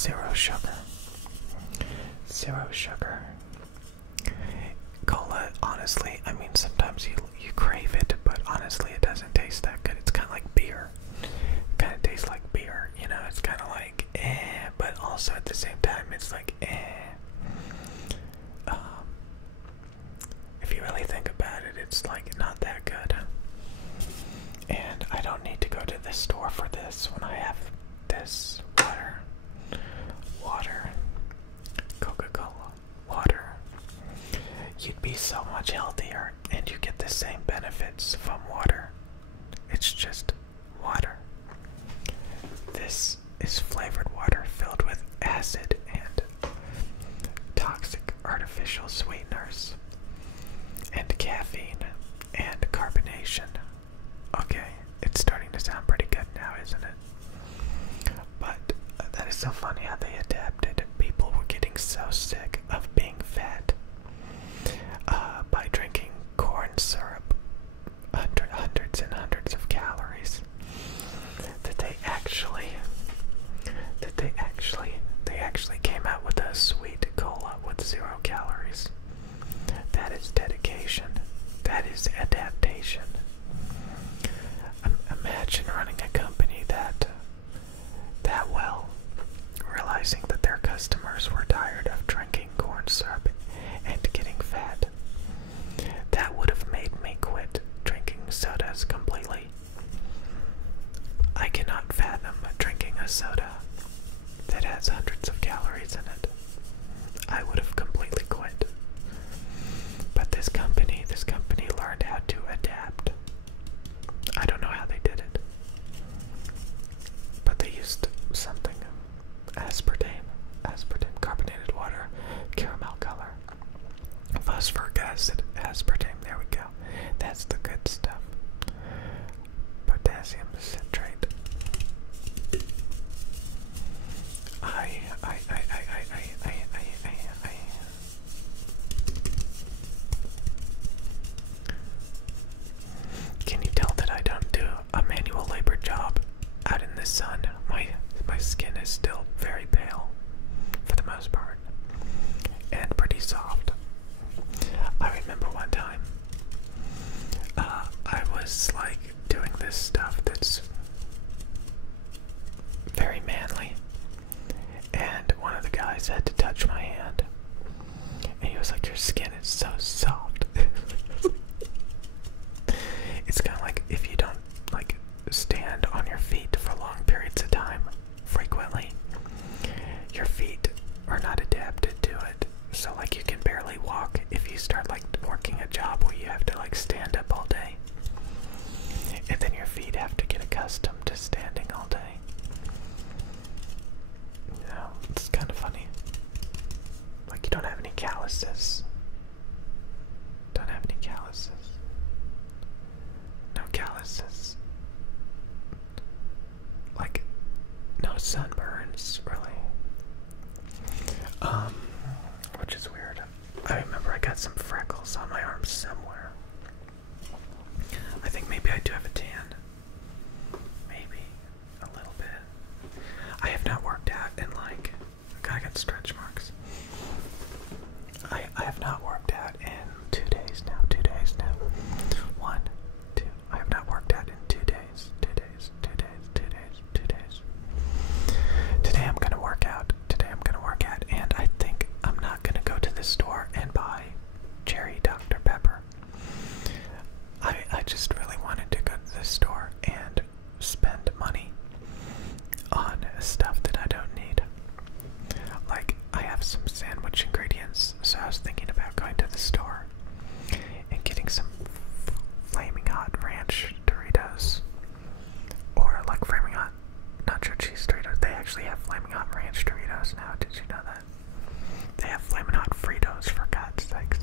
Zero sugar. Zero sugar. Cola, honestly, I mean, sometimes you crave it, but honestly, it doesn't taste that good. It's kind of like beer. It kind of tastes like beer, you know? It's kind of like, but also at the same time, it's like, if you really think about it, it's like not that good. And I don't need to go to the store for this when I have this water, Coca-Cola, water. You'd be so much healthier and you get the same benefits from water. It's just water. This is flavored water filled with acid and toxic artificial sweeteners and caffeine and carbonation. Okay, it's starting to sound pretty good now, isn't it? But that is so funny how they adapted. People were getting so sick of being fat by drinking corn syrup, hundreds and hundreds of calories, that they actually came out with a sweet cola with 0 calories. That is dedication. That is adaptation. Imagine running a company that well, realizing that their customers were tired of drinking corn syrup and getting fat. That would have made me quit drinking sodas completely. I cannot fathom drinking a soda that has hundreds of calories in it. I would have completely quit. But this company learned how to adapt. I don't know how they did it. But they used something, aspartame, carbonated water, caramel color, phosphoric acid, aspartame, there we go. That's the good stuff. Potassium citrate. Can you tell that I don't do a manual labor job out in the sun? My skin is still very pale, for the most part, and pretty soft. I remember one time, I was like doing this stuff that's very manly, and one of the guys had to touch my hand, and he was like, "Your skin is so soft." It's kind of like if you don't like stand on your feet for long periods of time frequently, your feet are not adapted to it. So like you can barely walk if you start like working a job where you have to like stand up all day, and then your feet have to get accustomed to standing all day. You know, it's kind of funny. Like you don't have any calluses. Don't have any calluses. No calluses. Like no sunburns, really. Which is weird. I remember I got some freckles on my arms somewhere. I think maybe I do have a tan. Maybe a little bit. I have not worked out in like, I got stretch marks. I have not worked out in 2 days now. 2 days now. 1, 2. I have not worked out in 2 days. 2 days. 2 days. 2 days. 2 days. Today I'm gonna work out. And I think I'm not gonna go to the store and buy cherry Dr. Pepper. I just really wanted to go to the store and spend money on stuff that I don't need. Like, I have some sandwich ingredients, so I was thinking about going to the store and getting some flaming hot ranch Doritos, or like flaming hot nacho cheese Doritos. They actually have flaming hot ranch Doritos now. Did you know that? They have flaming hot Fritos, for God's sakes.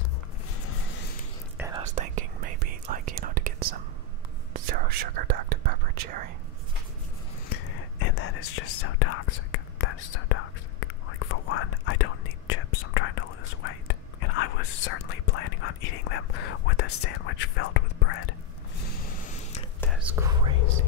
And I was thinking maybe, like, you know, to get some 0 sugar Dr. Pepper cherry. And that is just so toxic. That is so toxic. Like, for one, I don't need chips. I'm trying to lose weight. And I was certainly planning on eating them with a sandwich filled with bread. That is crazy.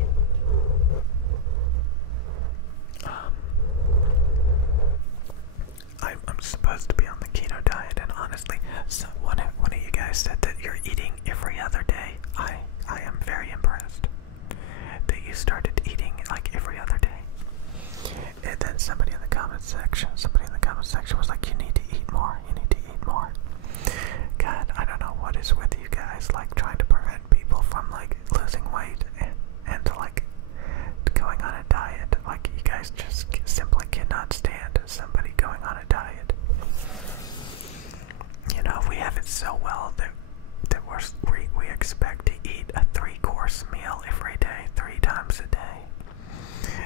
section. Somebody in the comment section was like, you need to eat more. You need to eat more. God, I don't know what is with you guys, like trying to prevent people from like losing weight and like going on a diet. Like, you guys just simply cannot stand somebody going on a diet. You know, we have it so well that we expect to eat a 3-course meal every day, 3 times a day.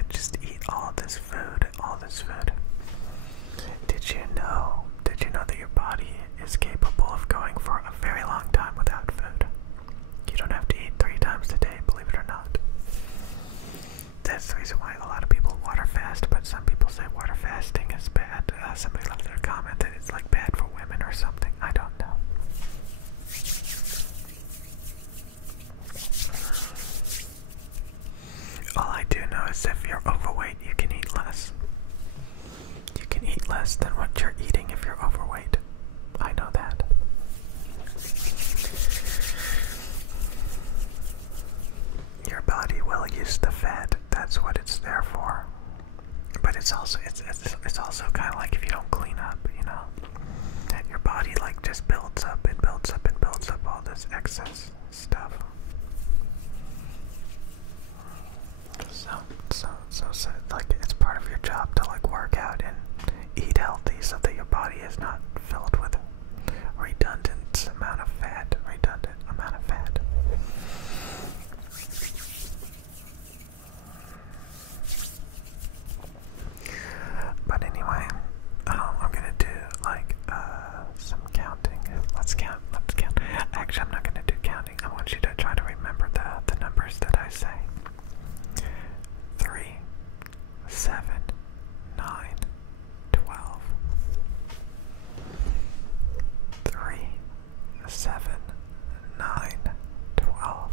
Just eat all this food, all this food. Did you know that your body is capable of going for a very long time without food? You don't have to eat 3 times a day, believe it or not. That's the reason why a lot of people water fast, but some people say water fasting is bad. Somebody left in a comment that it's like bad for women or something. I don't know. All I do know is if you're overweight, you can eat less. You can eat less than what you're eating if you're overweight. I know that. Your body will use the fat. That's what it's there for. But it's also kind of like if you don't clean up, you know, that your body like just builds up and builds up and builds up all this excess stuff. So like it's part of your job to like work out and eat healthy so that your body is not filled with redundant amount of fat. But anyway, I'm gonna do like some counting. Let's count. Actually, I'm not gonna do counting. I want you to try to remember the numbers that I say. 3, 7, 9, 12. 3, 7, 9, 12.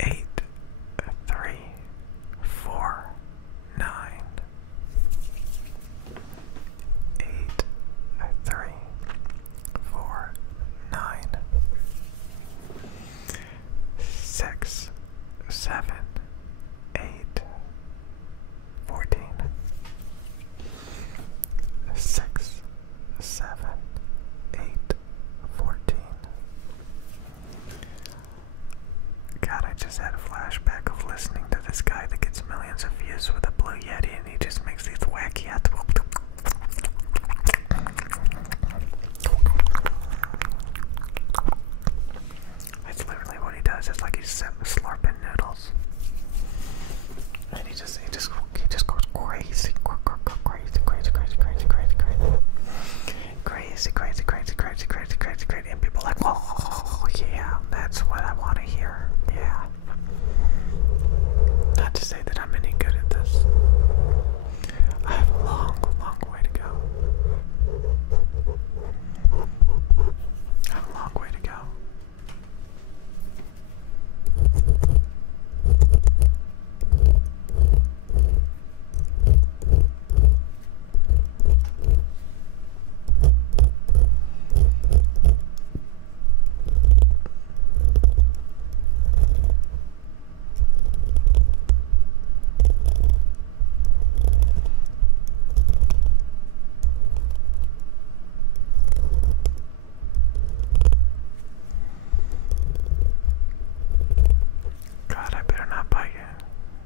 8, 3, 4, 9. 8, 3, 4, 9. 6, 7, 8, 14. 6, 7, 8, 14. God, I just had a flashback of listening to this guy that gets millions of views with a Blue Yeti, and he just makes these wacky That's literally what he does. It's like he's slurping noodles, and he just goes crazy, crazy, and people are like, oh yeah, that's what I want to hear. Yeah. Not to say that I'm any good at this. I have a long way to go. I have a long way to go. God, I better not buy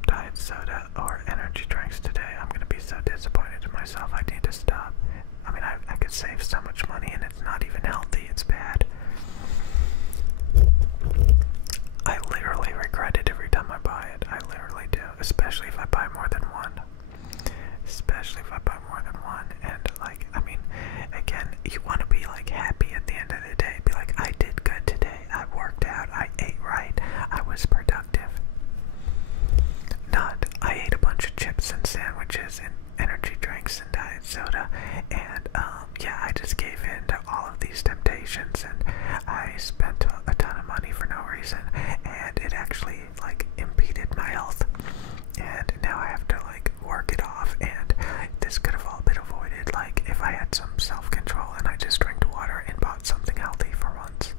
diet soda or energy drinks today. I'm gonna be so disappointed in myself. I need to stop. I mean, I could save so much money and it's not even healthy. It's bad. I literally regret it every time I buy it. I literally do. Especially if I buy more than one. And like, I mean, again, you want to be like happy at the end of the day. Be like, I did good today. I worked out. I ate right. I was productive. Not, I ate a bunch of chips and sandwiches and energy drinks and diet soda, and yeah, I just gave in to all of these temptations, and I spent a ton of money for no reason, and it actually like impeded my health, and now I have to like work it off, and this could have all been avoided like if I had some self-control and I just drank water and bought something healthy for once.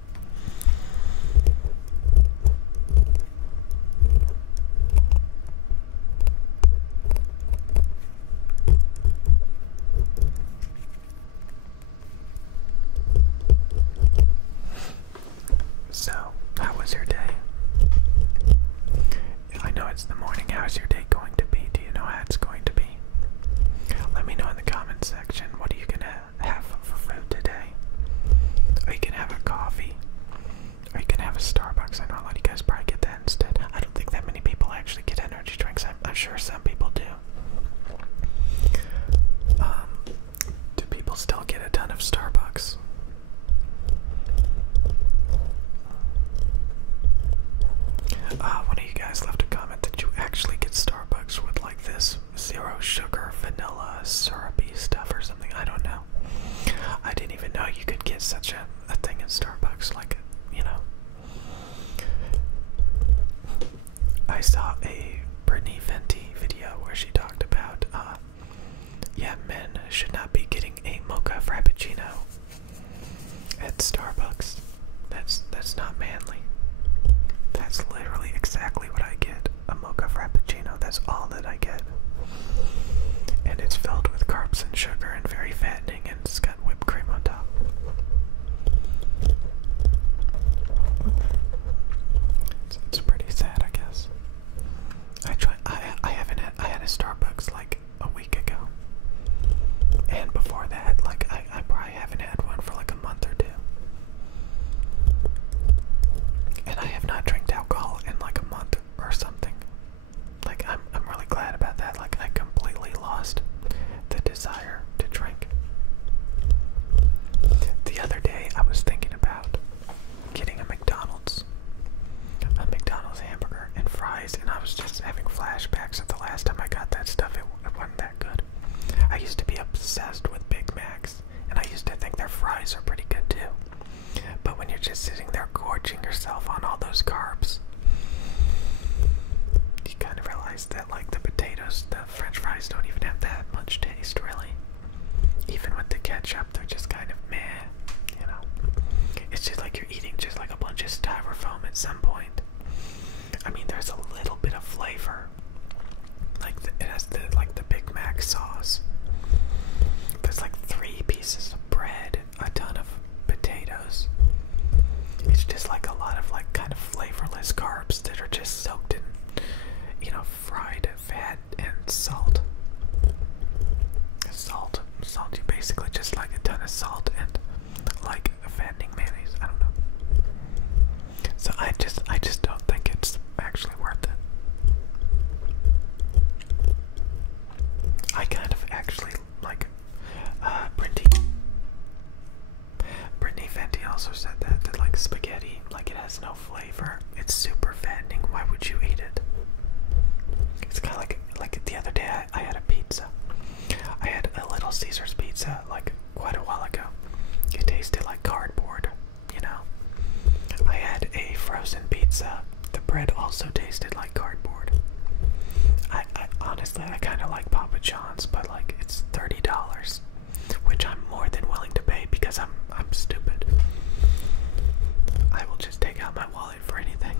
ketchup, they're just kind of meh, you know. It's just like you're eating just like a bunch of styrofoam at some point. I mean, there's a little bit of flavor. Like it has the Big Mac sauce. There's like 3 pieces of bread, a ton of potatoes. It's just like a lot of like kind of flavorless carbs that are just soaked in, you know, fried fat and salt. Salt. You basically just like a ton of salt and like fattening mayonnaise. I don't know. So I just don't think it's actually worth it. I kind of actually like Brittany Fenty also said that like spaghetti, like it has no flavor. It's super fattening. Why would you eat it? It's kind of like the other day I had a pizza. I had a Little Caesars pizza like quite a while ago. It tasted like cardboard, you know. I had a frozen pizza. The bread also tasted like cardboard. I honestly, I kind of like Papa John's, but like it's $30, which I'm more than willing to pay because I'm stupid. I will just take out my wallet for anything.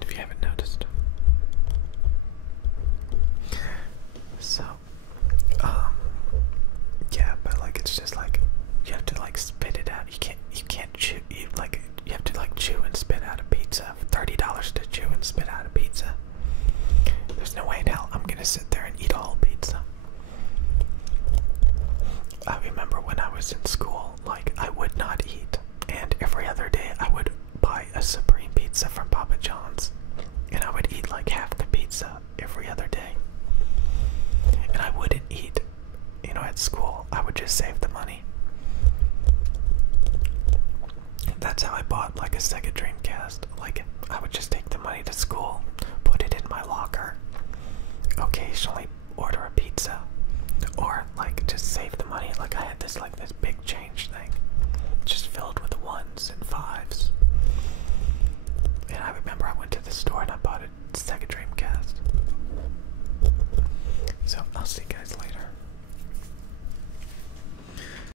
If you haven't noticed. So, yeah, but like it's just like you have to like spit it out. You can't chew. You have to like chew and spit out a pizza. $30 to chew and spit out a pizza. There's no way in hell I'm gonna sit there and eat a whole pizza. I remember when I was in school, like I would not eat, and every other day I would buy a supreme pizza from Papa John's, and I would eat like half the pizza every other day. And I wouldn't eat, you know, at school. I would just save the money. That's how I bought like a Sega Dreamcast. Like I would just take the money to school, put it in my locker, occasionally order a pizza, or like just save the money. Like I had this big change thing, just filled with 1s and 5s. And I remember I went to the store and I bought a Sega Dreamcast. So I'll see you guys later.